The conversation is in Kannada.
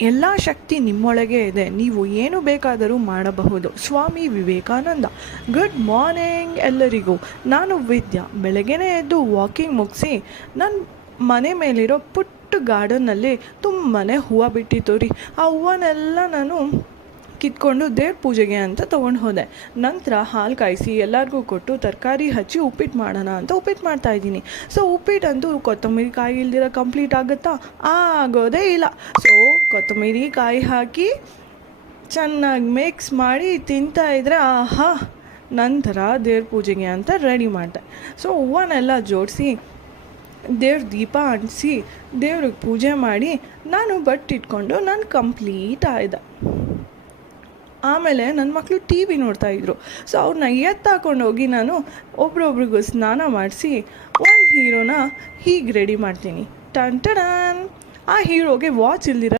ಎಲ್ಲ ಶಕ್ತಿ ನಿಮ್ಮೊಳಗೆ ಇದೆ, ನೀವು ಏನು ಬೇಕಾದರೂ ಮಾಡಬಹುದು. ಸ್ವಾಮಿ ವಿವೇಕಾನಂದ. ಗುಡ್ ಮಾರ್ನಿಂಗ್ ಎಲ್ಲರಿಗೂ. ನಾನು ವಿದ್ಯಾ. ಬೆಳಗ್ಗೆನೇ ಎದ್ದು ವಾಕಿಂಗ್ ಮುಗಿಸಿ ನನ್ನ ಮನೆ ಮೇಲಿರೋ ಪುಟ್ಟ ಗಾರ್ಡನ್ನಲ್ಲಿ ತುಂಬಾ ಹೂವು ಬಿಟ್ಟಿತ್ತು ರೀ. ಆ ಹೂವನ್ನೆಲ್ಲ ನಾನು ಕಿತ್ಕೊಂಡು ದೇವ್ರ ಪೂಜೆಗೆ ಅಂತ ತೊಗೊಂಡು ಹೋದೆ. ನಂತರ ಹಾಲು ಕಾಯಿಸಿ ಎಲ್ಲರಿಗೂ ಕೊಟ್ಟು ತರಕಾರಿ ಹಚ್ಚಿ ಉಪ್ಪಿಟ್ಟು ಮಾಡೋಣ ಅಂತ ಉಪ್ಪಿಟ್ಟು ಮಾಡ್ತಾಯಿದ್ದೀನಿ. ಸೊ ಉಪ್ಪಿಟ್ಟಂತೂ ಕೊತ್ತಂಬರಿ ಕಾಯಿ ಇಲ್ದಿರ ಕಂಪ್ಲೀಟ್ ಆಗುತ್ತಾ? ಆಗೋದೇ ಇಲ್ಲ. ಸೊ ಕೊತ್ತಂಬರಿ ಕಾಯಿ ಹಾಕಿ ಚೆನ್ನಾಗಿ ಮಿಕ್ಸ್ ಮಾಡಿ ತಿಂತಾಯಿದ್ರೆ ಆಹಾ. ನಂತರ ದೇವ್ರ ಪೂಜೆಗೆ ಅಂತ ರೆಡಿ ಮಾಡಿದೆ. ಸೊ ಹೂವನ್ನೆಲ್ಲ ಜೋಡಿಸಿ ದೇವ್ರ ದೀಪ ಅಂಟಿಸಿ ದೇವ್ರಿಗೆ ಪೂಜೆ ಮಾಡಿ ನಾನು ಬಟ್ಟಿಟ್ಕೊಂಡು ನಾನು ಕಂಪ್ಲೀಟ್ ಆಯ್ದೆ. ಆಮೇಲೆ ನನ್ನ ಮಕ್ಕಳು ಟಿ ವಿ ನೋಡ್ತಾಯಿದ್ರು. ಸೊ ಅವ್ರನ್ನ ಎತ್ತಾಕೊಂಡೋಗಿ ನಾನು ಒಬ್ರೊಬ್ರಿಗೂ ಸ್ನಾನ ಮಾಡಿಸಿ ಒಂದು ಹೀರೋನ ಹೀಗೆ ರೆಡಿ ಮಾಡ್ತೀನಿ. ಟನ್ ಟಡನ್. ಆ ಹೀರೋಗೆ ವಾಚ್ ಇಲ್ದಿರ